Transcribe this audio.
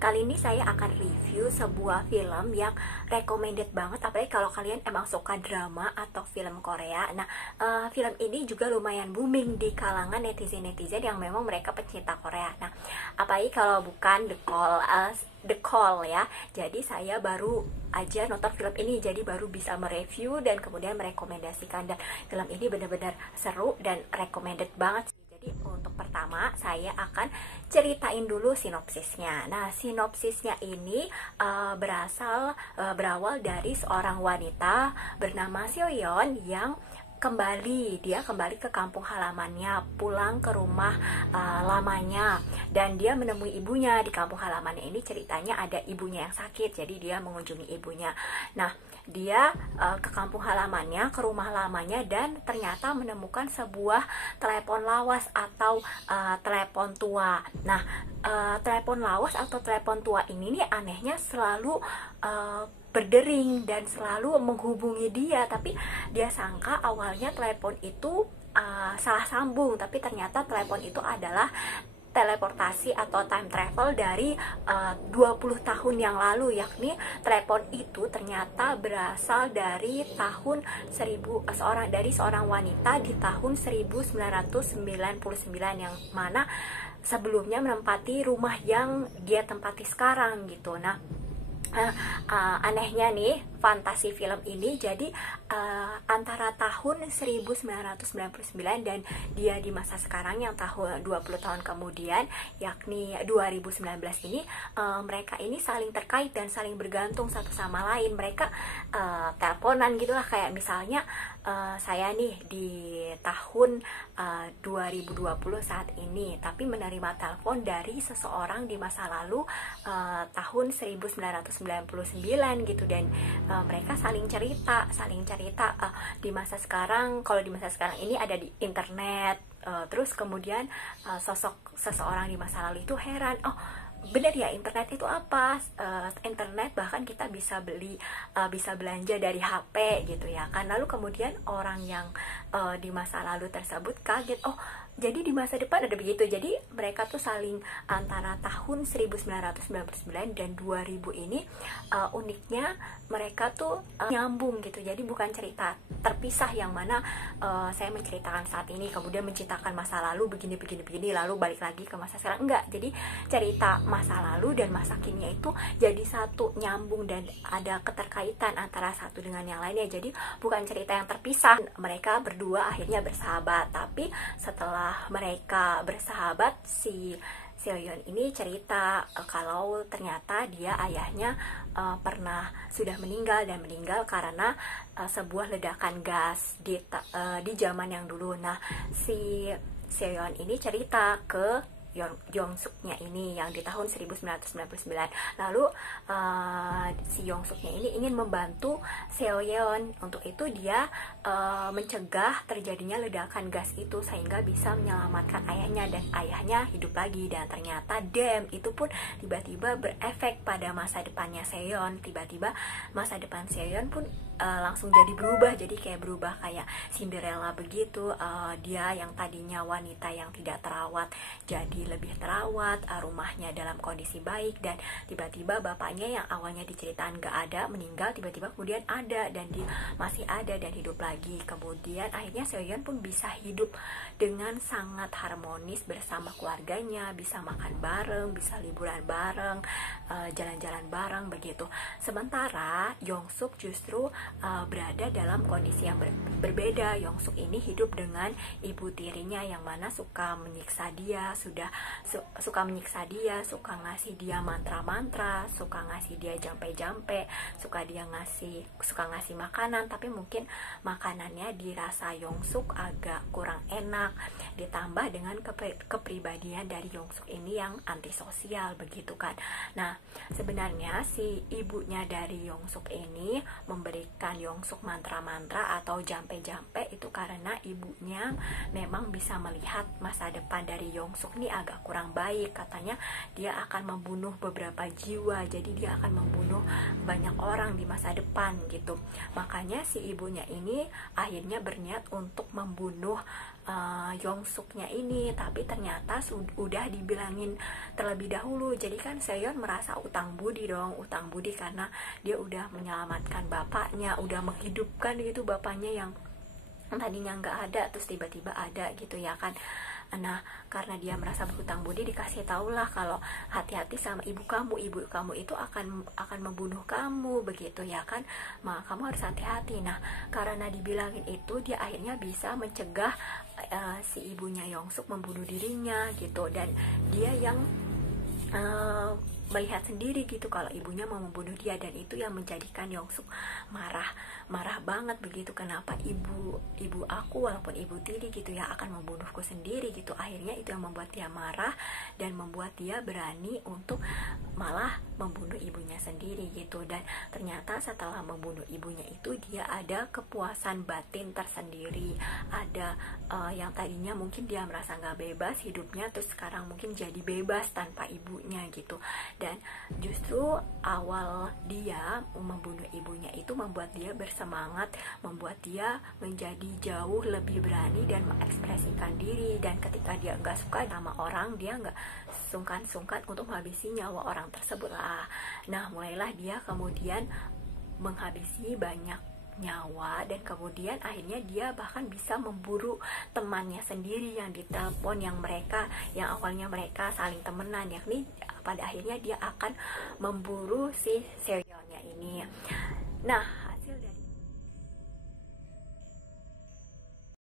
Kali ini saya akan review sebuah film yang recommended banget, apalagi kalau kalian emang suka drama atau film Korea. Nah, film ini juga lumayan booming di kalangan netizen-netizen yang memang mereka pencinta Korea. Nah, apalagi kalau bukan The Call ya. Jadi saya baru aja nonton film ini, jadi baru bisa mereview dan kemudian merekomendasikan. Dan film ini benar-benar seru dan recommended banget. Jadi untuk pertama saya akan ceritain dulu sinopsisnya. Nah, sinopsisnya ini berawal dari seorang wanita bernama Seoyeon yang dia kembali ke kampung halamannya, pulang ke rumah lamanya, dan dia menemui ibunya di kampung halamannya. Ini ceritanya ada ibunya yang sakit, jadi dia mengunjungi ibunya. Nah, dia ke kampung halamannya, ke rumah lamanya, dan ternyata menemukan sebuah telepon lawas atau telepon tua. Nah, telepon lawas atau telepon tua ini nih anehnya selalu berdering dan selalu menghubungi dia, tapi dia sangka awalnya telepon itu salah sambung, tapi ternyata telepon itu adalah teleportasi atau time travel dari 20 tahun yang lalu, yakni telepon itu ternyata berasal dari tahun seorang wanita di tahun 1999, yang mana sebelumnya menempati rumah yang dia tempati sekarang gitu. Nah, anehnya nih fantasi film ini jadi antara tahun 1999 dan dia di masa sekarang yang tahun 20 tahun kemudian, yakni 2019 ini, mereka ini saling terkait dan saling bergantung satu sama lain. Mereka teleponan gitulah, kayak misalnya saya nih di tahun 2020 saat ini, tapi menerima telepon dari seseorang di masa lalu tahun 1999 gitu, dan mereka saling cerita di masa sekarang. Kalau di masa sekarang ini ada di internet, terus kemudian sosok seseorang di masa lalu itu heran, oh bener ya, internet itu apa? Internet bahkan kita bisa bisa belanja dari HP gitu ya kan. Lalu kemudian orang yang di masa lalu tersebut kaget, oh jadi di masa depan ada begitu. Jadi mereka tuh saling antara tahun 1999 dan 2000 ini, uniknya mereka tuh nyambung gitu. Jadi bukan cerita terpisah yang mana saya menceritakan saat ini kemudian menceritakan masa lalu begini lalu balik lagi ke masa sekarang. Enggak, jadi cerita masa lalu dan masa kini itu jadi satu, nyambung, dan ada keterkaitan antara satu dengan yang lainnya. Jadi bukan cerita yang terpisah. Mereka berdua akhirnya bersahabat, tapi setelah mereka bersahabat, si Seoyeon ini cerita kalau ternyata dia ayahnya sudah meninggal, dan meninggal karena sebuah ledakan gas di zaman yang dulu. Nah, si Seoyeon ini cerita ke Yongsuknya ini yang di tahun 1999. Lalu si Yongsuknya ini ingin membantu Seoyeon. Untuk itu dia mencegah terjadinya ledakan gas itu sehingga bisa menyelamatkan ayahnya, dan ayahnya hidup lagi. Dan ternyata itu pun tiba-tiba berefek pada masa depannya Seoyeon. Tiba-tiba masa depan Seoyeon pun langsung jadi berubah, jadi kayak berubah kayak Cinderella begitu. Dia yang tadinya wanita yang tidak terawat jadi lebih terawat, rumahnya dalam kondisi baik, dan tiba-tiba bapaknya yang awalnya diceritain gak ada, meninggal, tiba-tiba kemudian ada, dan dia masih ada dan hidup lagi. Kemudian akhirnya Seoyeon pun bisa hidup dengan sangat harmonis bersama keluarganya, bisa makan bareng, bisa liburan bareng, jalan-jalan bareng begitu. Sementara Yongsuk justru berada dalam kondisi yang berbeda. Yongsuk ini hidup dengan ibu tirinya yang mana suka menyiksa dia, suka ngasih dia mantra-mantra, suka ngasih dia jampe-jampe, suka ngasih makanan, tapi mungkin makanannya dirasa Yongsuk agak kurang enak, ditambah dengan kepribadian dari Yongsuk ini yang antisosial begitu kan. Nah, sebenarnya si ibunya dari Yongsuk ini memberikan Yongsuk mantra-mantra atau jampe-jampe itu karena ibunya memang bisa melihat masa depan dari Yongsuk nih agak kurang baik. Katanya dia akan membunuh beberapa jiwa, jadi dia akan membunuh banyak orang di masa depan gitu. Makanya si ibunya ini akhirnya berniat untuk membunuh Yongsuknya ini, tapi ternyata udah dibilangin terlebih dahulu. Jadi kan Seon merasa utang budi dong, utang budi karena dia udah menyelamatkan bapaknya, udah menghidupkan gitu bapaknya yang tadinya nggak ada terus tiba-tiba ada gitu ya kan. Nah, karena dia merasa berhutang budi, dikasih tahulah kalau hati-hati sama ibu kamu itu akan membunuh kamu begitu ya kan. Kamu harus hati-hati. Nah, karena dibilangin itu, dia akhirnya bisa mencegah si ibunya Yongsuk membunuh dirinya gitu, dan dia yang melihat sendiri gitu kalau ibunya mau membunuh dia, dan itu yang menjadikan Yongsuk marah banget begitu. Kenapa ibu aku walaupun ibu tiri gitu ya akan membunuhku sendiri gitu. Akhirnya itu yang membuat dia marah dan membuat dia berani untuk malah membunuh ibunya sendiri gitu. Dan ternyata setelah membunuh ibunya itu dia ada kepuasan batin tersendiri, ada yang tadinya mungkin dia merasa nggak bebas hidupnya, terus sekarang mungkin jadi bebas tanpa ibunya gitu. Dan justru awal dia membunuh ibunya itu membuat dia bersemangat, membuat dia menjadi jauh lebih berani dan mengekspresikan diri. Dan ketika dia nggak suka sama orang, dia nggak sungkan-sungkan untuk menghabisi nyawa orang tersebut lah. Nah, mulailah dia kemudian menghabisi banyak nyawa, dan kemudian akhirnya dia bahkan bisa memburu temannya sendiri yang ditelepon, yang awalnya mereka saling temenan, yakni pada akhirnya dia akan memburu si Seonnya ini. Nah,